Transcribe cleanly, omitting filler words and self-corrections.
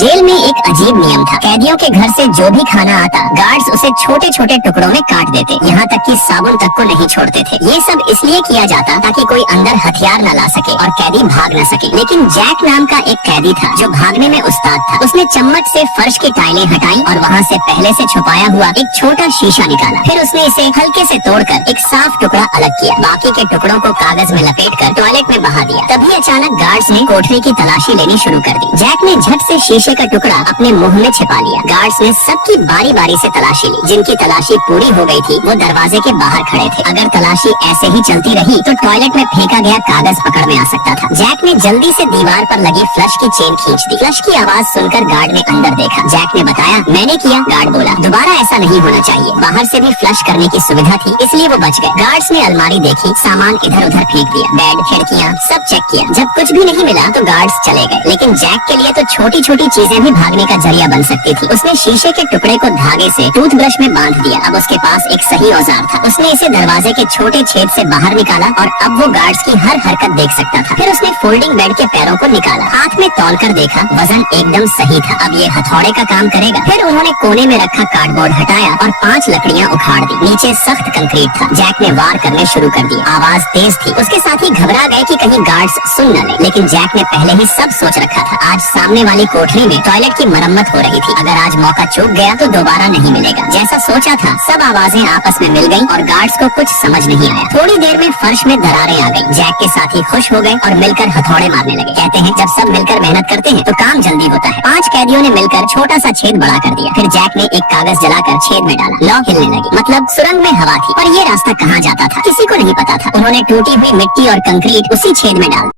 Jail में एक अजीब नियम था। कैदियों के घर से जो भी खाना आता, गार्ड्स उसे छोटे छोटे टुकड़ों में काट देते, यहाँ तक कि साबुन तक को नहीं छोड़ते थे। ये सब इसलिए किया जाता ताकि कोई अंदर हथियार न ला सके और कैदी भाग न सके। लेकिन जैक नाम का एक कैदी था जो भागने में उस्ताद था। उसने चम्मच से फर्श की टाइलें हटाई और वहाँ से पहले से छुपाया हुआ एक छोटा शीशा निकाला। फिर उसने इसे हल्के से तोड़कर एक साफ टुकड़ा अलग किया। बाकी के टुकड़ों को कागज में लपेटकर टॉयलेट में बहा दिया। तभी अचानक गार्ड्स ने कोठरी की तलाशी लेनी शुरू कर दी। जैक ने झट से शीशे का टुकड़ा अपने मुंह में छिपा लिया। गार्ड्स ने सबकी बारी बारी से तलाशी ली। जिनकी तलाशी पूरी हो गई थी वो दरवाजे के बाहर खड़े थे। अगर तलाशी ऐसे ही चलती रही तो टॉयलेट में फेंका गया कागज पकड़ में आ सकता था। जैक ने जल्दी से दीवार पर लगी फ्लश की चेन खींच दी। फ्लश की आवाज सुनकर गार्ड ने अंदर देखा। जैक ने बताया, मैंने किया। गार्ड बोला, दोबारा ऐसा नहीं होना चाहिए। बाहर से भी फ्लश करने की सुविधा थी, इसलिए वो बच गए। गार्ड्स ने अलमारी देखी, सामान इधर उधर फेंक दिया, बेड, खिड़कियाँ सब चेक किया। जब कुछ भी नहीं मिला तो गार्ड्स चले गए। लेकिन जैक के लिए तो छोटी छोटी चीजें भी भागने का जरिया बन सकती थी। उसने शीशे के टुकड़े को धागे से टूथब्रश में बांध दिया। अब उसके पास एक सही औजार था। उसने इसे दरवाजे के छोटे छेद से बाहर निकाला और अब वो गार्ड्स की हर हरकत देख सकता था। फिर उसने फोल्डिंग बेड के पैरों को निकाला, हाथ में तौल कर देखा, वजन एकदम सही था। अब ये हथौड़े का काम करेगा। फिर उन्होंने कोने में रखा कार्डबोर्ड हटाया और 5 लकड़ियाँ उखाड़ दी। नीचे सख्त कंक्रीट था। जैक ने वार करने शुरू कर दिए। आवाज तेज थी। उसके साथी घबरा गए कि कहीं गार्ड्स सुन न ले। लेकिन जैक ने पहले ही सब सोच रखा था। आज सामने वाली कोठरी में टॉयलेट की मरम्मत हो रही थी। अगर आज मौका चूक गया तो दोबारा नहीं मिलेगा। जैसा सोचा था सब आवाजें आपस में मिल गईं और गार्ड्स को कुछ समझ नहीं आया। थोड़ी देर में फर्श में दरारें आ गईं। जैक के साथी खुश हो गए और मिलकर हथौड़े मारने लगे। कहते हैं जब सब मिलकर मेहनत करते हैं तो काम जल्दी होता है। 5 कैदियों ने मिलकर छोटा सा छेद बड़ा कर दिया। फिर जैक ने एक कागज जलाकर छेद में डाला। लौ हिलने लगी, मतलब सुरंग में हवा थी। और ये रास्ता कहाँ जाता था किसी को नहीं पता था। उन्होंने टूटी हुई मिट्टी और कंक्रीट उसी छेद में डाल